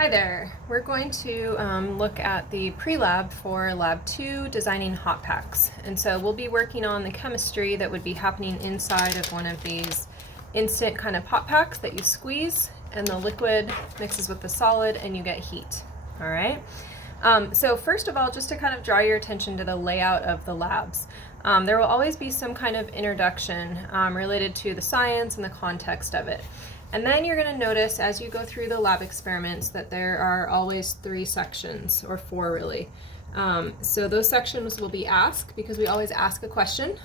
Hi there. We're going to look at the Prelab for Lab 2, designing hot packs. And so we'll be working on the chemistry that would be happening inside of one of these instant kind of hot packs that you squeeze, and the liquid mixes with the solid and you get heat. All right. So first of all, just to kind of draw your attention to the layout of the labs. There will always be some kind of introduction related to the science and the context of it. And then you're going to notice as you go through the lab experiments that there are always 3 sections, or 4 really. So those sections will be ask, because we always ask a question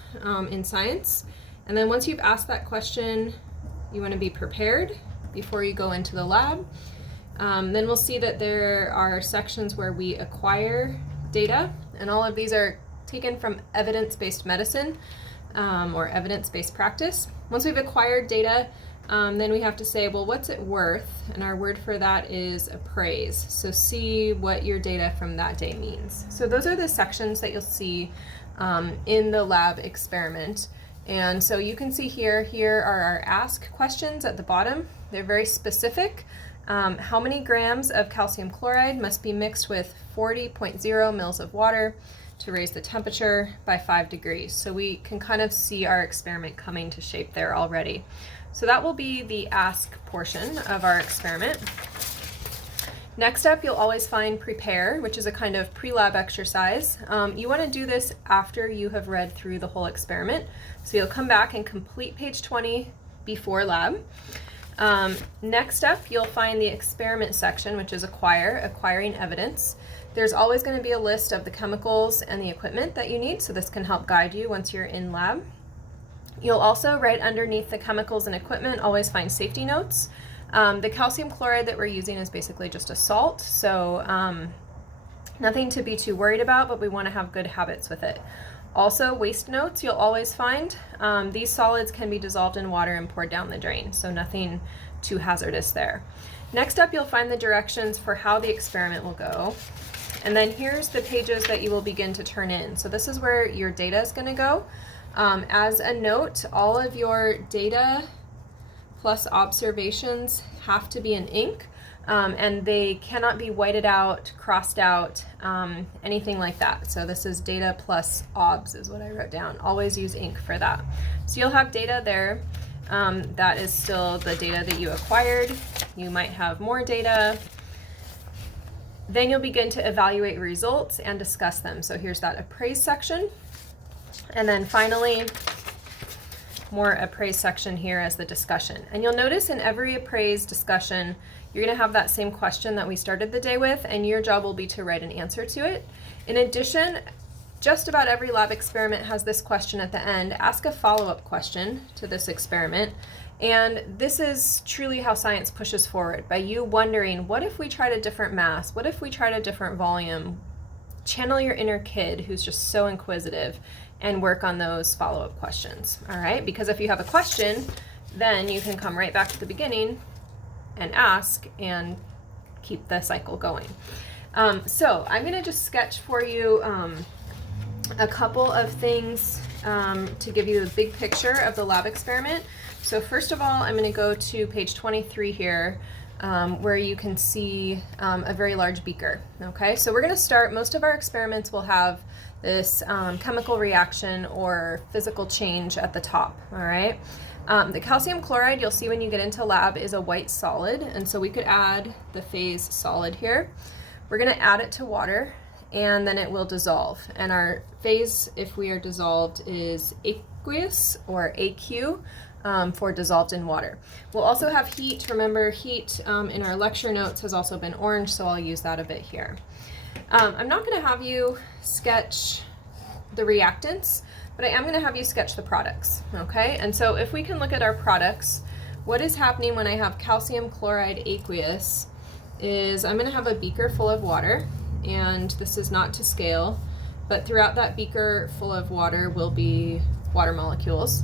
in science. And then once you've asked that question, you want to be prepared before you go into the lab. Then we'll see that there are sections where we acquire data, and all of these are taken from evidence-based medicine or evidence-based practice. Once we've acquired data, then we have to say, well, what's it worth? And our word for that is appraise. So see what your data from that day means. So those are the sections that you'll see in the lab experiment. And so you can see here are our ask questions at the bottom. They're very specific. How many grams of calcium chloride must be mixed with 40.0 mils of water to raise the temperature by 5 degrees? So we can kind of see our experiment coming to shape there already. So that will be the ask portion of our experiment. Next up, you'll always find prepare, which is a kind of pre-lab exercise. You want to do this after you have read through the whole experiment. So you'll come back and complete page 20 before lab. Next up, you'll find the experiment section, which is acquiring evidence. There's always going to be a list of the chemicals and the equipment that you need, so this can help guide you once you're in lab. You'll also, right underneath the chemicals and equipment, always find safety notes. The calcium chloride that we're using is basically just a salt, so nothing to be too worried about, but we want to have good habits with it. Also, waste notes you'll always find. These solids can be dissolved in water and poured down the drain, so nothing too hazardous there. Next up, you'll find the directions for how the experiment will go. And then here's the pages that you will begin to turn in. So this is where your data is going to go. As a note, all of your data plus observations have to be in ink, and they cannot be whited out, crossed out, anything like that. So this is data plus obs is what I wrote down. Always use ink for that. So you'll have data there. That is still the data that you acquired. You might have more data. Then you'll begin to evaluate results and discuss them. So here's that appraise section. And then finally, more appraise section here as the discussion. And you'll notice in every appraise discussion, you're going to have that same question that we started the day with, and your job will be to write an answer to it. In addition, just about every lab experiment has this question at the end: ask a follow-up question to this experiment. And this is truly how science pushes forward, by you wondering, what if we tried a different mass? What if we tried a different volume? Channel your inner kid who's just so inquisitive and work on those follow-up questions, all right? Because if you have a question, then you can come right back to the beginning and ask and keep the cycle going. So I'm gonna just sketch for you a couple of things to give you the big picture of the lab experiment. So first of all, I'm gonna go to page 23 here, where you can see a very large beaker. Okay, so we're going to start. Most of our experiments will have this chemical reaction or physical change at the top. All right, the calcium chloride you'll see when you get into lab is a white solid, and so we could add the phase solid here. We're going to add it to water, and then it will dissolve. And our phase, if we are dissolved, is aqueous or AQ. For dissolved in water. We'll also have heat. Remember, heat in our lecture notes has also been orange, so I'll use that a bit here. I'm not going to have you sketch the reactants, but I am going to have you sketch the products, okay? And so if we can look at our products, what is happening when I have calcium chloride aqueous is I'm going to have a beaker full of water, and this is not to scale, but throughout that beaker full of water will be water molecules.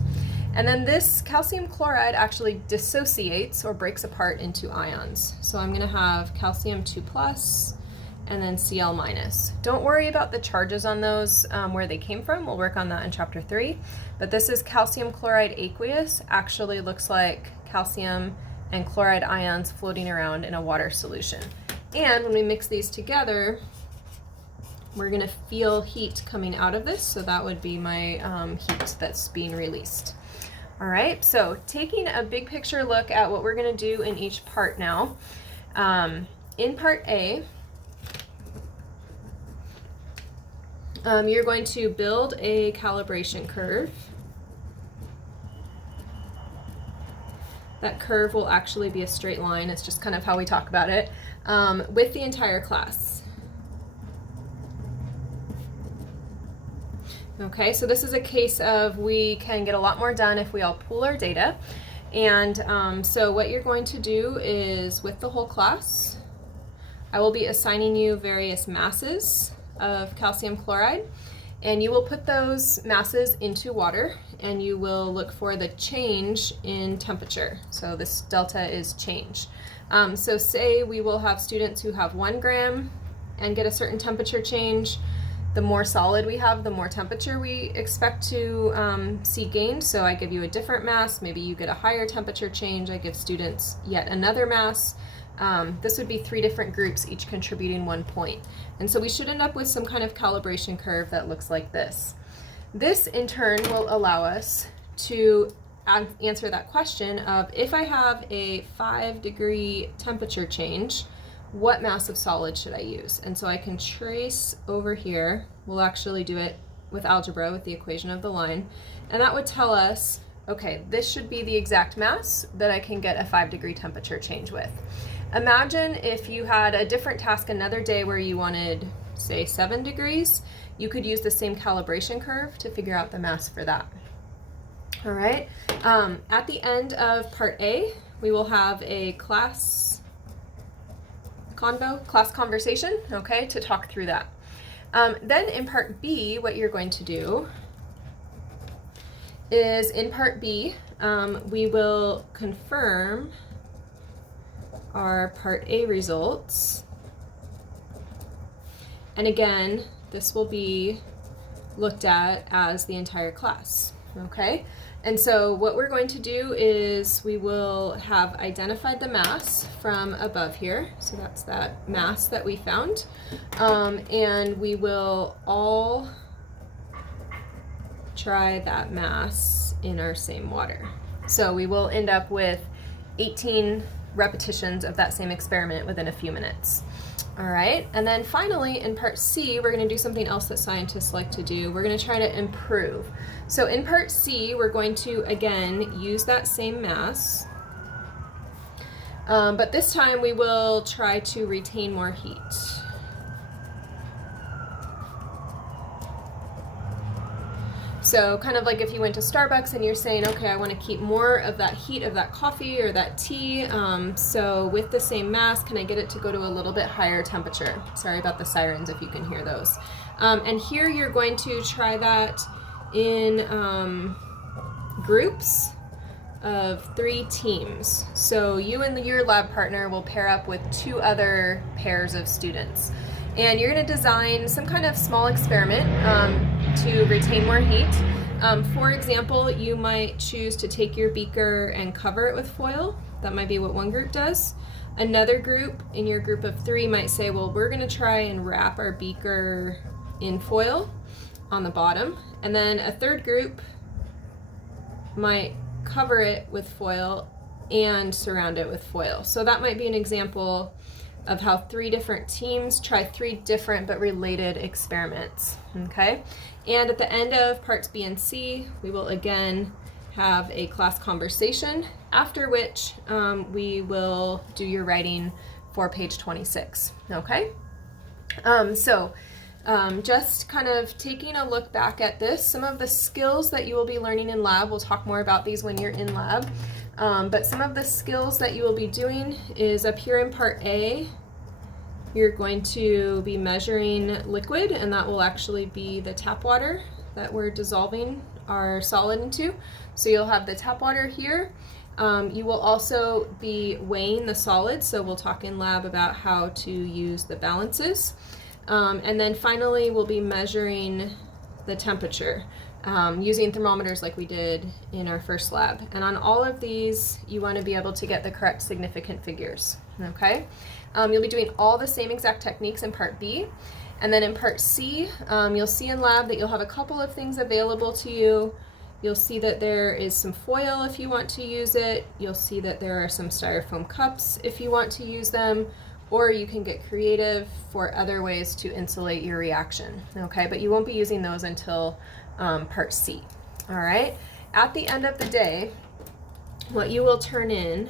And then this calcium chloride actually dissociates or breaks apart into ions. So I'm going to have calcium 2+ and then Cl-. Don't worry about the charges on those, where they came from. We'll work on that in chapter 3. But this is calcium chloride aqueous. Actually looks like calcium and chloride ions floating around in a water solution. And when we mix these together, we're going to feel heat coming out of this, so that would be my heat that's being released. All right, so taking a big picture look at what we're going to do in each part now. In part A, you're going to build a calibration curve. That curve will actually be a straight line. It's just kind of how we talk about it, with the entire class. Okay, so this is a case of we can get a lot more done if we all pool our data. And so what you're going to do is, with the whole class, I will be assigning you various masses of calcium chloride, and you will put those masses into water, and you will look for the change in temperature. So this delta is change. So say we will have students who have 1 gram and get a certain temperature change. The more solid we have, the more temperature we expect to see gained. So I give you a different mass, maybe you get a higher temperature change, I give students yet another mass. This would be 3 different groups, each contributing 1 point. And so we should end up with some kind of calibration curve that looks like this. This in turn will allow us to answer that question of, if I have a 5-degree temperature change, what mass of solid should I use? And so I can trace over here, we'll actually do it with algebra with the equation of the line, and that would tell us, okay, this should be the exact mass that I can get a 5-degree temperature change with. Imagine if you had a different task another day where you wanted, say, 7 degrees, you could use the same calibration curve to figure out the mass for that. All right, at the end of part A, we will have a class conversation, okay, to talk through that. Then in part B, what you're going to do is, in part B, we will confirm our part A results. And again, this will be looked at as the entire class, okay? And so what we're going to do is we will have identified the mass from above here. So that's that mass that we found. And we will all try that mass in our same water. So we will end up with 18 repetitions of that same experiment within a few minutes. All right, and then finally in part C, we're going to do something else that scientists like to do. We're going to try to improve. So in part C, we're going to again use that same mass, but this time we will try to retain more heat. So kind of like if you went to Starbucks and you're saying, okay, I want to keep more of that heat of that coffee or that tea, so with the same mass, can I get it to go to a little bit higher temperature? Sorry about the sirens if you can hear those. And here you're going to try that in groups of 3 teams. So you and your lab partner will pair up with 2 other pairs of students. And you're going to design some kind of small experiment to retain more heat. For example, you might choose to take your beaker and cover it with foil. That might be what one group does. Another group, in your group of 3, might say, well, we're going to try and wrap our beaker in foil on the bottom. And then a third group might cover it with foil and surround it with foil. So that might be an example of how 3 different teams try 3 different but related experiments, okay? And at the end of parts B and C, we will again have a class conversation, after which we will do your writing for page 26, okay? Just kind of taking a look back at this, some of the skills that you will be learning in lab, we'll talk more about these when you're in lab, but some of the skills that you will be doing is up here in part A, you're going to be measuring liquid, and that will actually be the tap water that we're dissolving our solid into. So you'll have the tap water here. You will also be weighing the solid, so we'll talk in lab about how to use the balances. And then finally, we'll be measuring the temperature. using thermometers like we did in our first lab. And on all of these, you want to be able to get the correct significant figures, okay? You'll be doing all the same exact techniques in part B. And then in part C, you'll see in lab that you'll have a couple of things available to you. You'll see that there is some foil if you want to use it. You'll see that there are some styrofoam cups if you want to use them, or you can get creative for other ways to insulate your reaction, okay? But you won't be using those until part C, all right? At the end of the day, what you will turn in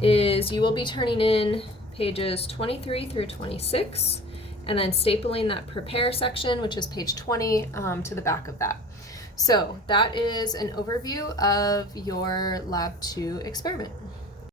is you will be turning in pages 23 through 26, and then stapling that prepare section, which is page 20, to the back of that. So that is an overview of your Lab 2 experiment.